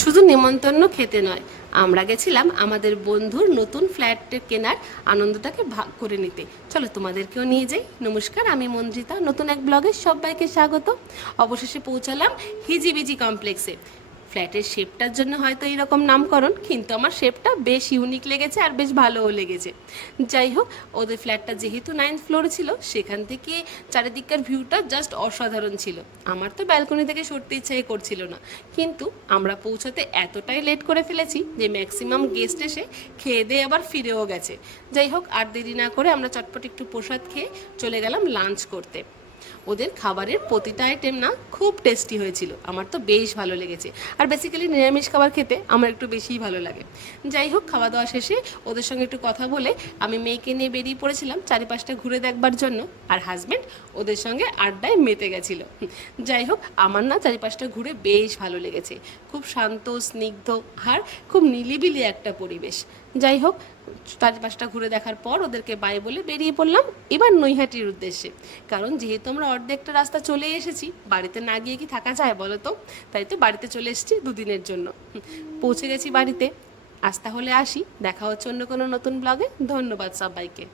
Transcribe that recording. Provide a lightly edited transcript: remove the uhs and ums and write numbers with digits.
শুধু নেমন্তন্ন খেতে নয়, আমরা গেছিলাম আমাদের বন্ধুর নতুন ফ্ল্যাট কেনার আনন্দটাকে ভাগ করে নিতে। চলো তোমাদেরকেও নিয়ে যাই। নমস্কার, আমি মঞ্জিতা, নতুন এক ব্লগে সবাইকে স্বাগত। অবশেষে পৌঁছালাম হিজিবিজি কমপ্লেক্সে। ফ্ল্যাটের শেপটার জন্য হয়তো এইরকম নামকরণ, কিন্তু আমার শেপটা বেশ ইউনিক লেগেছে আর বেশ ভালোও লেগেছে। যাই হোক, ওদের ফ্ল্যাটটা যেহেতু 9th ফ্লোরে ছিল, সেখান থেকে চারিদিককার ভিউটা জাস্ট অসাধারণ ছিল। আমার তো ব্যালকনি থেকে সরতে ইচ্ছাই করছিল না, কিন্তু আমরা পৌঁছাতে এতটাই লেট করে ফেলেছি যে ম্যাক্সিমাম গেস্ট এসে খেয়ে দিয়ে আবার ফিরেও গেছে। যাই হোক, আর দেরি না করে আমরা চটপট একটু প্রসাদ খেয়ে চলে গেলাম লাঞ্চ করতে। ওদের খাবারের প্রতিটা আইটেম না খুব টেস্টি হয়েছিল, আমার তো বেশ ভালো লেগেছে। আর বেসিক্যালি নিরামিষ খাবার খেতে আমার একটু বেশিই ভালো লাগে। যাই হোক, খাওয়া দাওয়া শেষে ওদের সঙ্গে একটু কথা বলে আমি মেয়েকে নিয়ে বেরিয়ে পড়েছিলাম চারিপাশটা ঘুরে দেখবার জন্য, আর হাজব্যান্ড ওদের সঙ্গে আড্ডায় মেতে গেছিলো। যাই হোক, আমার না চারিপাশটা ঘুরে বেশ ভালো লেগেছে। খুব শান্ত, স্নিগ্ধ আর খুব নিলিবিলি একটা পরিবেশ। যাই হোক, চারিপাশটা ঘুরে দেখার পর ওদেরকে বাই বলে বেরিয়ে পড়লাম এবার নৈহাটির উদ্দেশ্যে। কারণ যেহেতু আমরা অর্ধেকটা রাস্তা চলে এসেছি, বাড়িতে না গিয়ে কি থাকা যায় বলো তো? তাই তো বাড়িতে চলে এসেছি দুদিনের জন্য। পৌঁছে গেছি বাড়িতে। আজ তাহলে আসি, দেখা হচ্ছে অন্য কোনো নতুন ব্লগে। ধন্যবাদ সবাইকে।